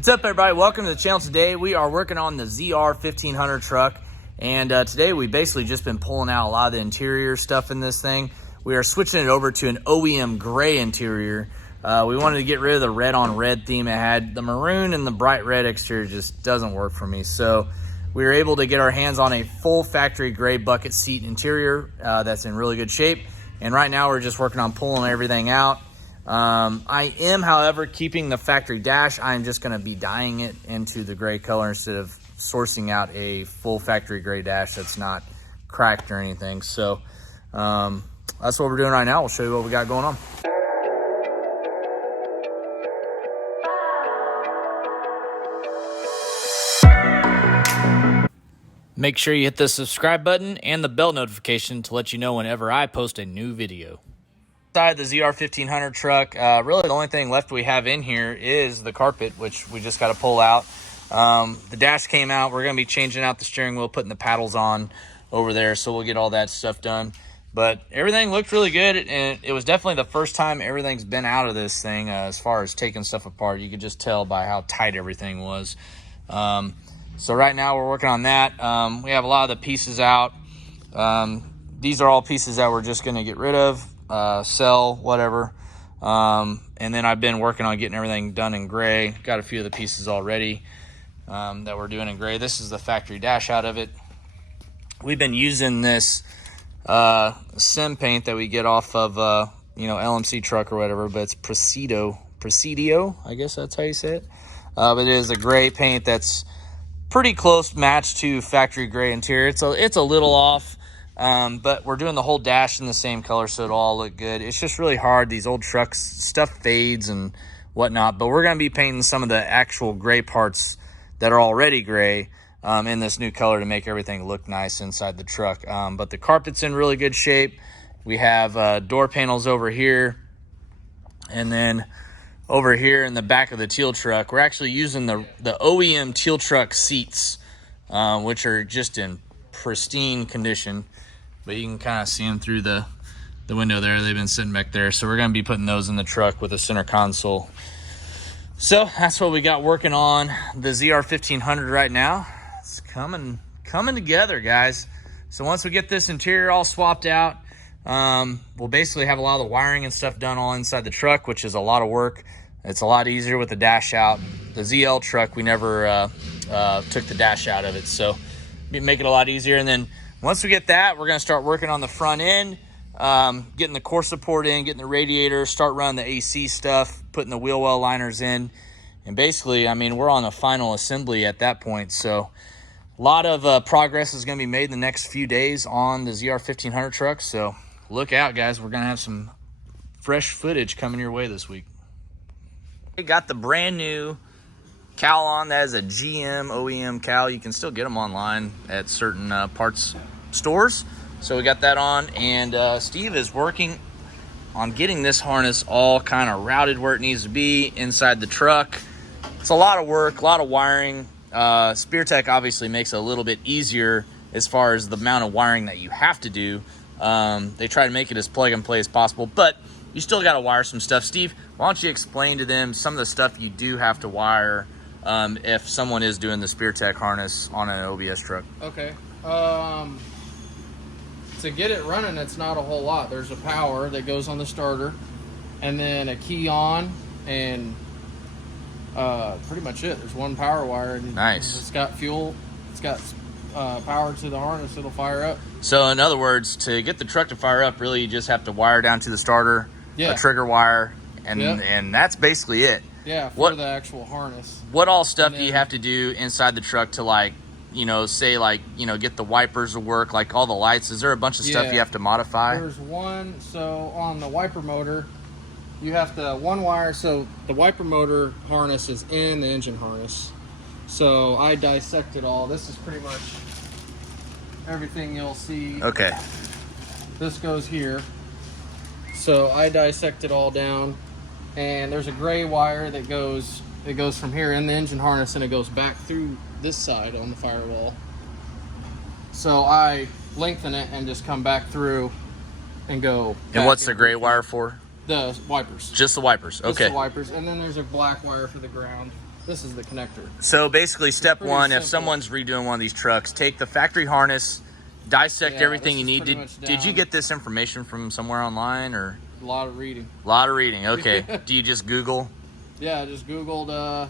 What's up, everybody? Welcome to the channel. Today we are working on the ZR 1500 truck, and today we've basically just been pulling out a lot of the interior stuff in this thing. We are switching it over to an OEM gray interior. We wanted to get rid of the red on red theme it had. The maroon and the bright red exterior just doesn't work for me, so we were able to get our hands on a full factory gray bucket seat interior that's in really good shape, and right now we're just working on pulling everything out. I am, however, keeping the factory dash. I'm just going to be dyeing it into the gray color instead of sourcing out a full factory gray dash that's not cracked or anything. So that's what we're doing right now. We'll show you what we got going on. Make sure you hit the subscribe button and the bell notification to let you know whenever I post a new video. Inside the ZR 1500 truck, really the only thing left we have in here is the carpet, which we just got to pull out. The dash came out. We're going to be changing out the steering wheel, putting the paddles on over there, so we'll get all that stuff done. But everything looked really good, and it was definitely the first time everything's been out of this thing as far as taking stuff apart. You could just tell by how tight everything was. So right now we're working on that. We have a lot of the pieces out. These are all pieces that we're just going to get rid of. Sell, whatever. And then I've been working on getting everything done in gray. Got a few of the pieces already that we're doing in gray. This is the factory dash out of it. We've been using this sim paint that we get off of LMC truck or whatever, but it's Presidio, I guess that's how you say it. But it is a gray paint that's pretty close match to factory gray interior. It's a little off. But we're doing the whole dash in the same color, so it'll all look good. It's just really hard. These old trucks, stuff fades and whatnot, but we're going to be painting some of the actual gray parts that are already gray in this new color to make everything look nice inside the truck. But the carpet's in really good shape. We have door panels over here, and then over here in the back of the teal truck, we're actually using the OEM teal truck seats, which are just in pristine condition. But you can kind of see them through the window there. They've been sitting back there. So we're going to be putting those in the truck with a center console. So that's what we got working on the ZR 1500 right now. It's coming together, guys. So once we get this interior all swapped out, we'll basically have a lot of the wiring and stuff done all inside the truck, which is a lot of work. It's a lot easier with the dash out. The ZL truck, we never took the dash out of it. So make it a lot easier. And then once we get that, we're going to start working on the front end, getting the core support in, getting the radiator, start running the AC stuff, putting the wheel well liners in. And basically, I mean, we're on the final assembly at that point. So a lot of progress is going to be made in the next few days on the ZR 1500 truck. So look out, guys. We're going to have some fresh footage coming your way this week. We got the brand new cowl on. That is a GM OEM cowl. You can still get them online at certain parts stores. So we got that on, and Steve is working on getting this harness all kind of routed where it needs to be inside the truck. It's a lot of work, a lot of wiring. Speartech obviously makes it a little bit easier as far as the amount of wiring that you have to do. They try to make it as plug and play as possible, but you still got to wire some stuff. Steve, why don't you explain to them some of the stuff you do have to wire if someone is doing the Speartech harness on an OBS truck? Okay. To get it running, it's not a whole lot. There's a power that goes on the starter, and then a key on, and pretty much it. There's one power wire, and nice. It's got fuel. It's got power to the harness. It'll fire up. So in other words, to get the truck to fire up, really you just have to wire down to the starter, a trigger wire, and that's basically it. Yeah, for the actual harness. What all stuff do you have to do inside the truck to, like, say, like, get the wipers to work, like all the lights? Is there a bunch of stuff you have to modify? There's one. So on the wiper motor, you have to one wire. So the wiper motor harness is in the engine harness. So I dissected all. This is pretty much everything you'll see. Okay. This goes here. So I dissected all down. And there's a gray wire that goes from here in the engine harness, and it goes back through this side on the firewall. So I lengthen it and just come back through and go. And what's the gray wire for? The wipers. Just the wipers. Okay. Just the wipers, and then there's a black wire for the ground. This is the connector. So basically, step one, if simple. someone's redoing one of these trucks, take the factory harness, dissect Yeah, everything you this is need. pretty much Did you down. get this information from somewhere online, or? A lot of reading. A lot of reading. Okay. Do you just Google? Yeah, I just Googled,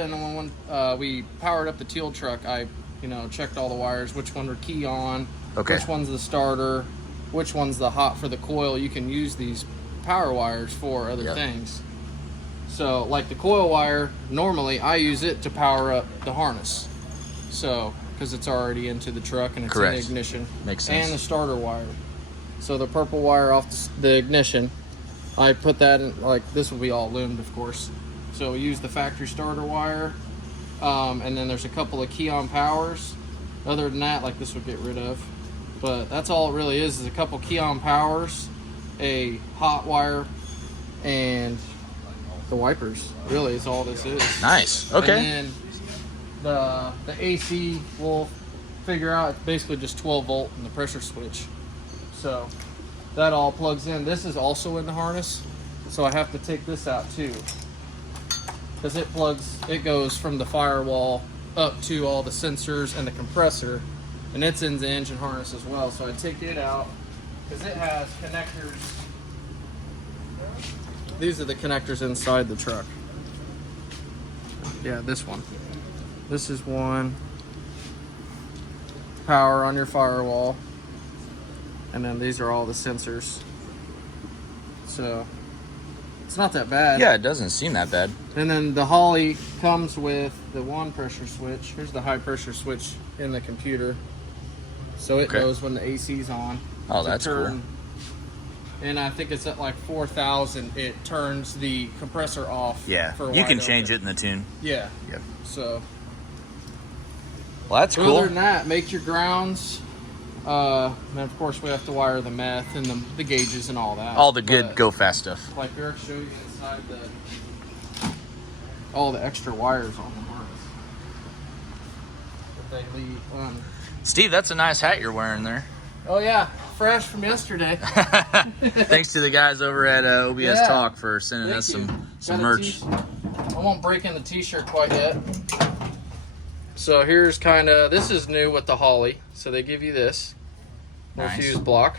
and then when we powered up the teal truck, I, checked all the wires, which one were key on, Okay. which one's the starter, which one's the hot for the coil. You can use these power wires for other things. So, like the coil wire, normally I use it to power up the harness. So, because it's already into the truck and it's in the ignition. Makes sense. And the starter wire. So the purple wire off the ignition, I put that in, like, this will be all loomed, of course. So we use the factory starter wire, and then there's a couple of key-on powers. Other than that, like, this would get rid of. But that's all it really is a couple key-on powers, a hot wire, and the wipers. Really, is all this is. Nice. Okay. And then the AC will figure out, it's basically just 12 volt and the pressure switch. So that all plugs in. This is also in the harness, so I have to take this out too, because it goes from the firewall up to all the sensors and the compressor, and it's in the engine harness as well. So I take it out because it has connectors. These are the connectors inside the truck. Yeah, this one. This is one. Power on your firewall. And then these are all the sensors. So it's not that bad. Yeah, it doesn't seem that bad. And then the Holley comes with the one pressure switch. Here's the high pressure switch in the computer. So it knows when the AC's on. Oh, that's cool. And I think it's at like 4,000. It turns the compressor off. Yeah, for you can wide change open. it in the tune. Yeah. Yep. So. Well, that's cool. Other than that, make your grounds. And of course, we have to wire the meth and the gauges and all that. All the good go fast stuff. Like Eric showed you inside all the extra wires on the harness that they leave. Steve, that's a nice hat you're wearing there. Oh yeah, fresh from yesterday. Thanks to the guys over at OBS Talk for sending us some merch. I won't break in the t-shirt quite yet. So here's this is new with the Holley. So they give you this little fuse block,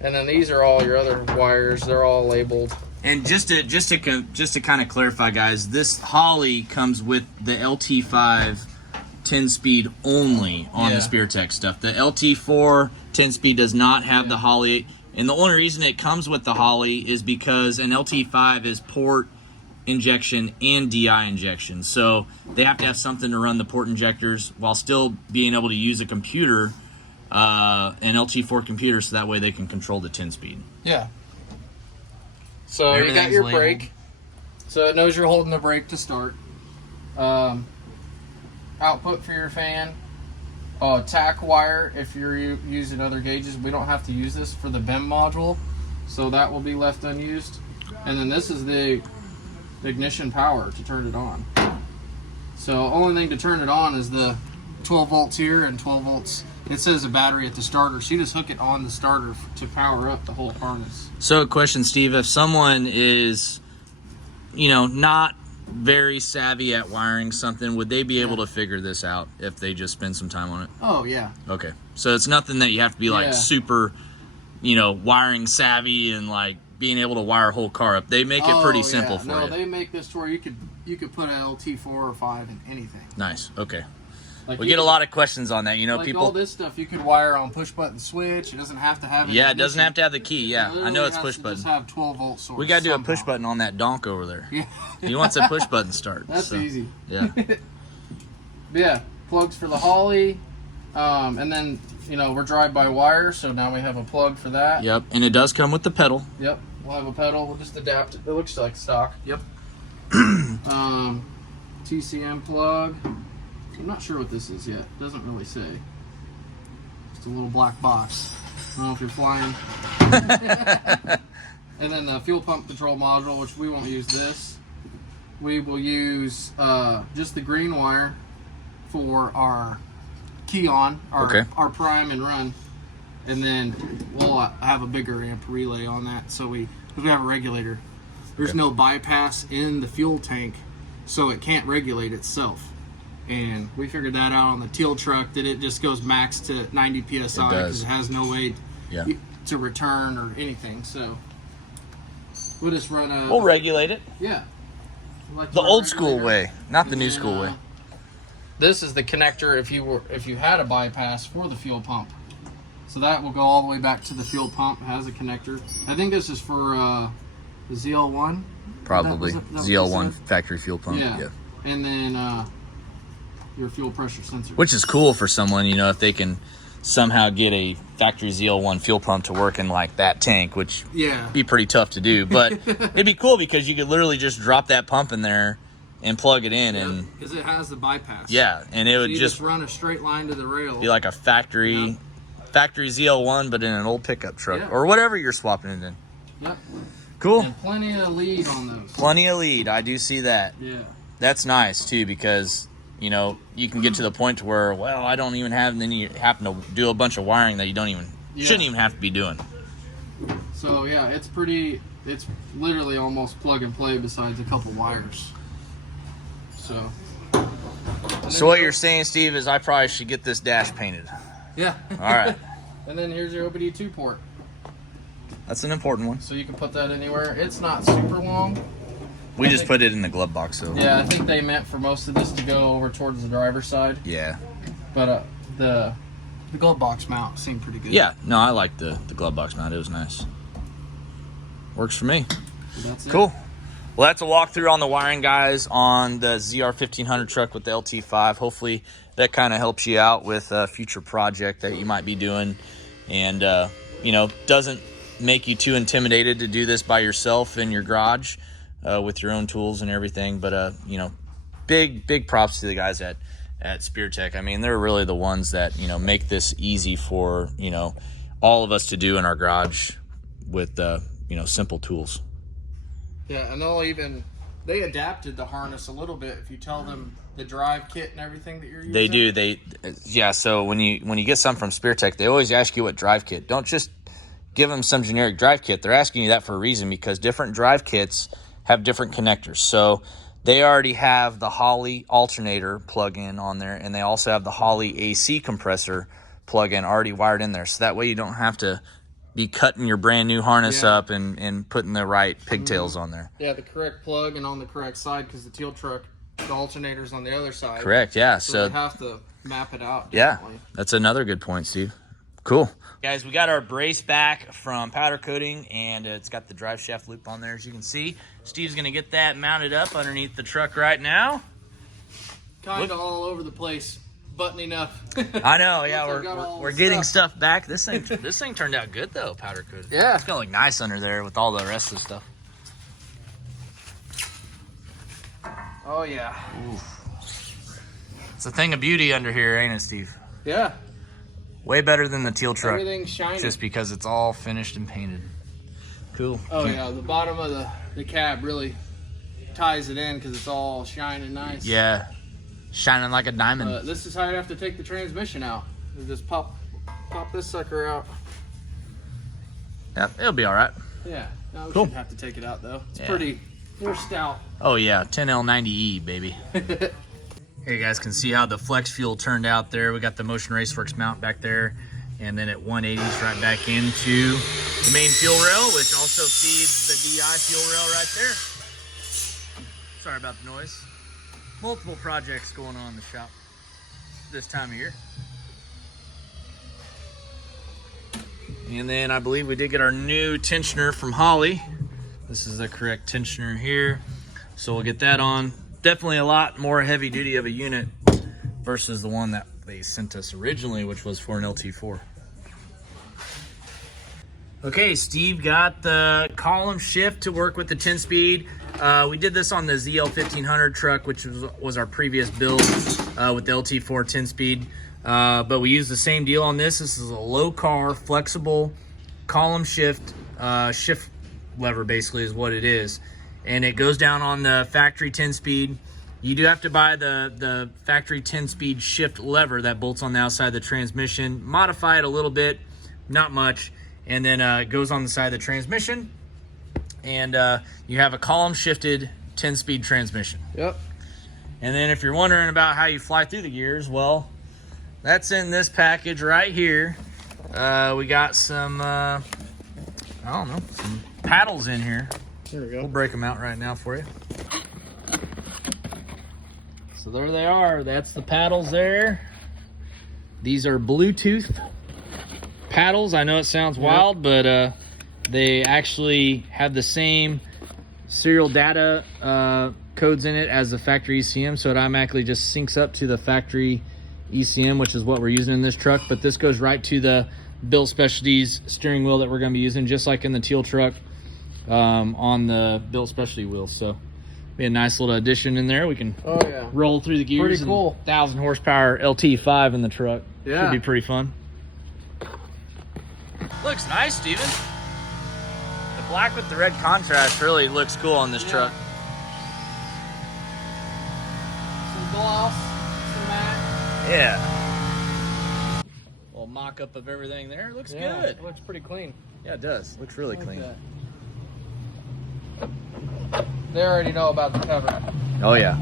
and then these are all your other wires. They're all labeled. And just to kind of clarify, guys, this Holley comes with the LT5 10-speed only on the Speartech stuff. The LT4 10-speed does not have the Holley, and the only reason it comes with the Holley is because an LT5 is port injection and DI injection, so they have to have something to run the port injectors while still being able to use a computer, an LT4 computer, so that way they can control the 10-speed. Yeah. So you got your brake, so it knows you're holding the brake to start. Output for your fan. Tack wire if you're using other gauges. We don't have to use this for the BEM module, so that will be left unused. And then this is the ignition power to turn it on. So only thing to turn it on is the 12 volts here and 12 volts. It says a battery at the starter, so you just hook it on the starter to power up the whole harness. So a question, Steve, if someone is, not very savvy at wiring something, would they be able to figure this out if they just spend some time on it? Oh yeah. Okay. So it's nothing that you have to be like super, wiring savvy and like being able to wire a whole car up. They make it pretty simple for you. No, they make this to where you could put an LT4 or 5 in anything. Nice. Okay. Like we get a lot of questions on that. Like people. All this stuff you could wire on push button switch. It doesn't have to have. Yeah, it doesn't have to have the key. Yeah, I know it's push button. Just have 12 volt source. We gotta do a push button on that donk over there. Yeah. He wants a push button start. That's easy. Yeah. Yeah, plugs for the Holley, and then we're drive-by wire, so now we have a plug for that. Yep, and it does come with the pedal. Yep, we'll have a pedal. We'll just adapt it. It looks like stock. Yep. TCM plug. I'm not sure what this is yet. It doesn't really say. Just a little black box. I don't know if you're flying. And then the fuel pump control module, which we won't use this. We will use just the green wire for our key on, our prime and run. And then we'll have a bigger amp relay on that, because we have a regulator. There's no bypass in the fuel tank, so it can't regulate itself. And we figured that out on the teal truck, that it just goes max to 90 psi because it has no way to return or anything. So we'll just run a... We'll regulate it. Yeah. Like the old school way, not the new school way. This is the connector if you had a bypass for the fuel pump. So that will go all the way back to the fuel pump. It has a connector. I think this is for the ZL1. Probably. ZL1 factory fuel pump. Yeah. And then your fuel pressure sensor. Which is cool for someone, you know, if they can somehow get a factory ZL1 fuel pump to work in like that tank, which be pretty tough to do. But it'd be cool because you could literally just drop that pump in there and plug it in, and because it has the bypass. Yeah, and it would just run a straight line to the rail. Be like a factory ZL1, but in an old pickup truck or whatever you're swapping it in. Yep. Cool. And plenty of lead on those. Plenty of lead. I do see that. Yeah. That's nice too, because you know, you can get to the point to where, well, I don't even have, and then you happen to do a bunch of wiring that you don't even, shouldn't even have to be doing. So yeah, it's literally almost plug and play besides a couple wires. So what you're saying, Steve, is I probably should get this dash painted. Yeah. All right. And then here's your OBD2 port. That's an important one. So you can put that anywhere. It's not super long. We just put it in the glove box, though. Yeah, I think they meant for most of this to go over towards the driver's side. Yeah. But the glove box mount seemed pretty good. Yeah, no, I like the glove box mount. It was nice. Works for me. That's it. Cool. Well, that's a walkthrough on the wiring, guys, on the ZR1500 truck with the LT5. Hopefully that kind of helps you out with a future project that you might be doing, and you know, doesn't make you too intimidated to do this by yourself in your garage with your own tools and everything. But you know, big props to the guys at Speartech. I mean, they're really the ones that, you know, make this easy for, you know, all of us to do in our garage with you know, simple tools. Yeah, and they adapted the harness a little bit if you tell them the drive kit and everything that you're using. They do. Yeah, so when you get some from Speartech, they always ask you what drive kit. Don't just give them some generic drive kit. They're asking you that for a reason, because different drive kits have different connectors. So they already have the Holley alternator plug-in on there, and they also have the Holley AC compressor plug-in already wired in there. So that way you don't have to be cutting your brand new harness up and putting the right pigtails on there. Yeah, the correct plug and on the correct side, because the teal truck, the alternator's on the other side. Correct, yeah. So they have to map it out differently. Yeah, that's another good point, Steve. Cool. Guys, we got our brace back from powder coating, and it's got the drive shaft loop on there, as you can see. Steve's going to get that mounted up underneath the truck right now. Kind of all over the place, buttoning up. I know, yeah, we're getting stuff back. This thing turned out good, though, powder coated. Yeah. It's going to look nice under there with all the rest of the stuff. Oh, yeah. Oof. It's a thing of beauty under here, ain't it, Steve? Yeah. Way better than the teal truck. Everything's shiny. Just because it's all finished and painted. Cool. Oh, yeah, the bottom of the cab really ties it in because it's all shining nice. Yeah, shining like a diamond. This is how you have to take the transmission out. You just pop this sucker out. Yeah, it'll be all right. Yeah, no, we shouldn't have to take it out, though. It's they're stout. Oh, yeah, 10L90E, baby. Here you guys can see how the flex fuel turned out there. We got the Motion Raceworks mount back there, and then at 180s right back into the main fuel rail, which also feeds the DI fuel rail right there. Sorry about the noise. Multiple projects going on in the shop this time of year. And then I believe we did get our new tensioner from Holley. This is the correct tensioner here. So we'll get that on. Definitely a lot more heavy duty of a unit versus the one that they sent us originally, which was for an LT4. Okay, Steve got the column shift to work with the 10-speed. We did this on the ZL1500 truck, which was our previous build with the LT4 10-speed. But we used the same deal on this. This is a low-car, flexible column shift lever, basically, is what it is. And it goes down on the factory 10-speed. You do have to buy the factory 10-speed shift lever that bolts on the outside of the transmission. Modify it a little bit, not much. And then it goes on the side of the transmission. And you have a column shifted 10-speed transmission. Yep. And then if you're wondering about how you fly through the gears, well, that's in this package right here. We got some, I don't know, some paddles in here. There we go. We'll break them out right now for you. So there they are. That's the paddles there. These are Bluetooth paddles. I know it sounds wild, but they actually have the same serial data codes in it as the factory ECM, so it automatically just syncs up to the factory ECM, which is what we're using in this truck. But this goes right to the Built Specialties steering wheel that we're going to be using, just like in the teal truck on the Built Specialty wheels. So be a nice little addition in there. We can roll through the gears. Pretty cool. 1,000 horsepower LT5 in the truck. Yeah. Should be pretty fun. Looks nice, Steven. The black with the red contrast really looks cool on this truck. Some gloss, some matte. Yeah. Little mock-up of everything there. It looks good. It looks pretty clean. Yeah, it does. Looks really clean. That. They already know about the cover. Oh, yeah.